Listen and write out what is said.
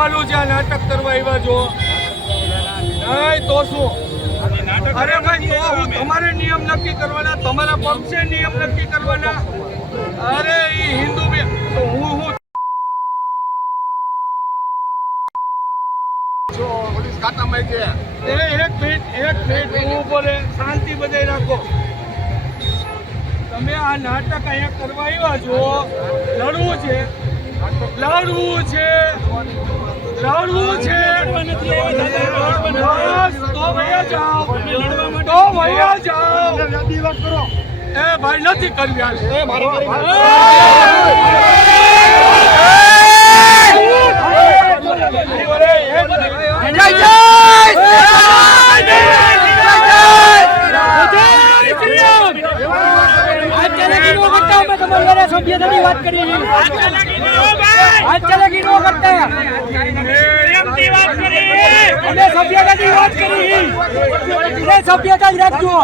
કહેવાનું છે? નાટક કરવા આવ્યા છો? નહીં તો શું? અરે ભાઈ, તો હું તમારે નિયમ નક્કી કરવાના, તમારા પક્ષે નિયમ નક્કી કરવાના. અરે એ હિન્દુ તો હું પોલીસ ખાતામાં છે. એક મિનિટ હું બોલે, શાંતિ બધાય રાખો. તમે આ નાટક અહીંયા કરવા આવ્યા છો, લડવું છે તો વયા જાઓ. એ ભાઈ નથી કરવી હાલે. સભ્યતાની વાત કરી સભ્યતા જ રાખજો.